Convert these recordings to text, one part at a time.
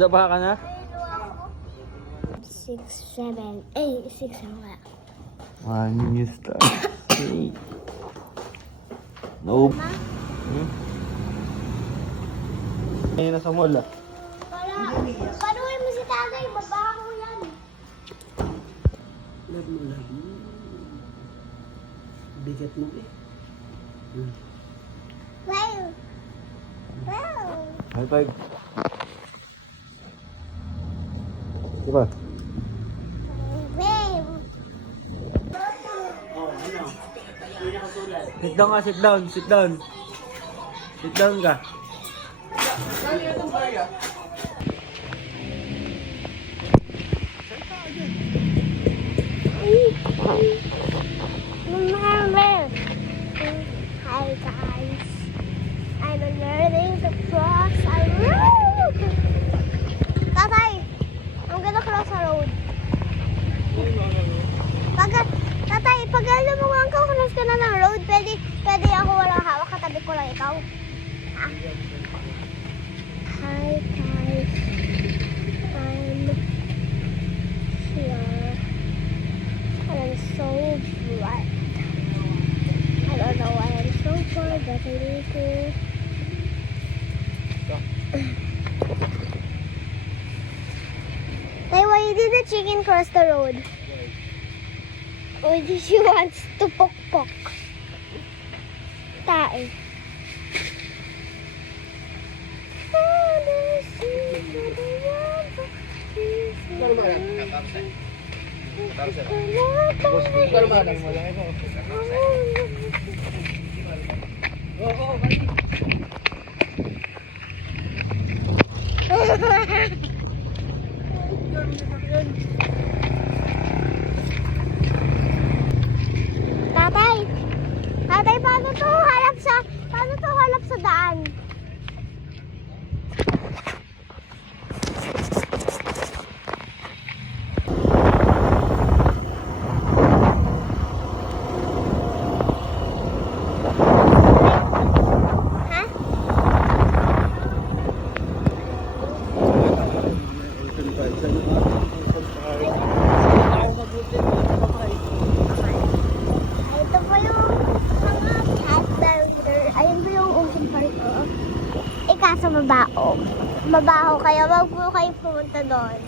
Nadaba ka na? 6, 7, 8, 6 ang wala. 1 new start. Okay. Nope. Ngayon na sa mall ah. Panuhin mo si tatay, babaho yan. Love mo. Bigat mo eh. Wow. Wow. High five. Diba? Babe. Sit down ka, sit down, sit down. Sit down ka. Remember. Hi guys. I'm learning to cross a road. Tatay, I'm gonna cross a road. Tatay, pag alam mo ang cross ka na ng road, pwede ako walang hawak, katabi ko lang ikaw. Ah. Hi guys. I'm here. And I'm so bright. I don't know why I'm so bored, but I need to. Hey, why did the chicken cross the road? Or did she want to pok-pok? Tae. Tatay, paano to halap sa daan? Ito po yung mga cat barrier. Ayun po yung ocean park ko. Kaso mabaho kaya wag po kayo pumunta doon.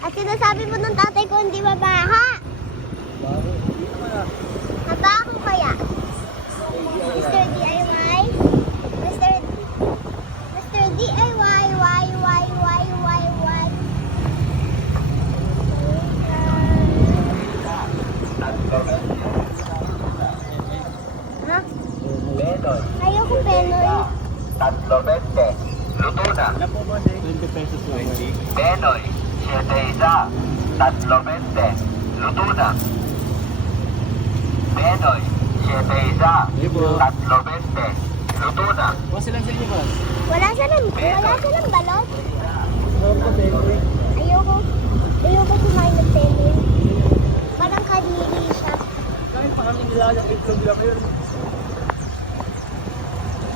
At sinasabi po ng tatay ko hindi mabaha. Mabaho kaya. Mr. DIY. Mr. DIY. Ha? Ayoko penoy. 3.20. Luto na. 20 pesos lang. Benoy. 7 3.20. Luto na. Benoy. 7 3.20. Luto na. Wala silang balot. Ayoko kumain ng penoy. Parang kadiri siya. Kain pa kami nilalang itlog lang yun.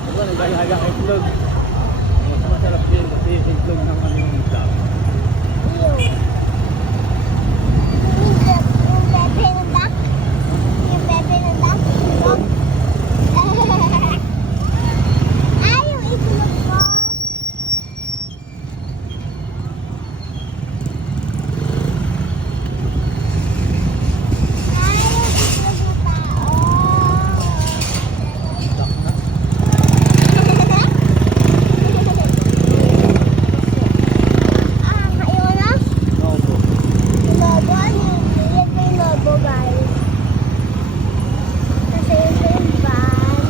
Diba, naghahalang itlog. Mas masarap din kasi itlog ng ano yung isla. Ew. Yung pepe ng duck? Yung pepe ng duck? Ay, yung itlog ko. Ay, yung itlog ng tao. Ayaw na? No po. Lobo, yan po yung lobo, guys. Kasi yun po yung van.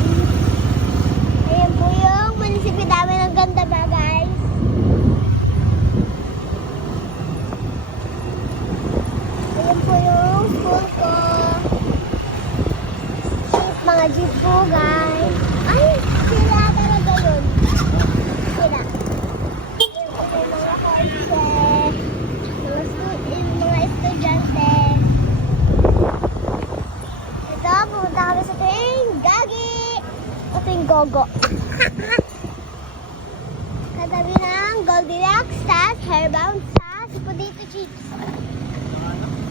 Ayan po yung munisipyo namin. Ang ganda ba, guys? Ayan po yung school ko. Mga jeep po, guys. Ay, sila talaga yun. Sila. Ayan po yung mga kotse. Mga estudyante. Ito, pumunta kami sa tuwing Gagi. O tuwing Gogo. Katabi ng Goldilocks, tas Rebound sa potato chips.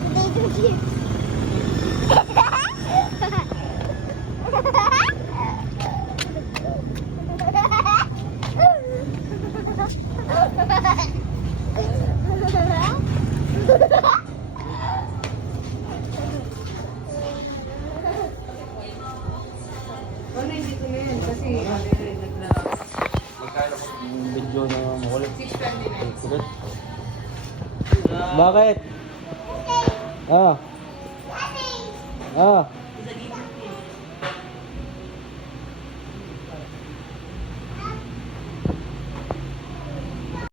Potato chips. Ano hindi ko na yan? Kasi Yung video na makulit. 6:29. Kulit. Bakit? Ah. Ah.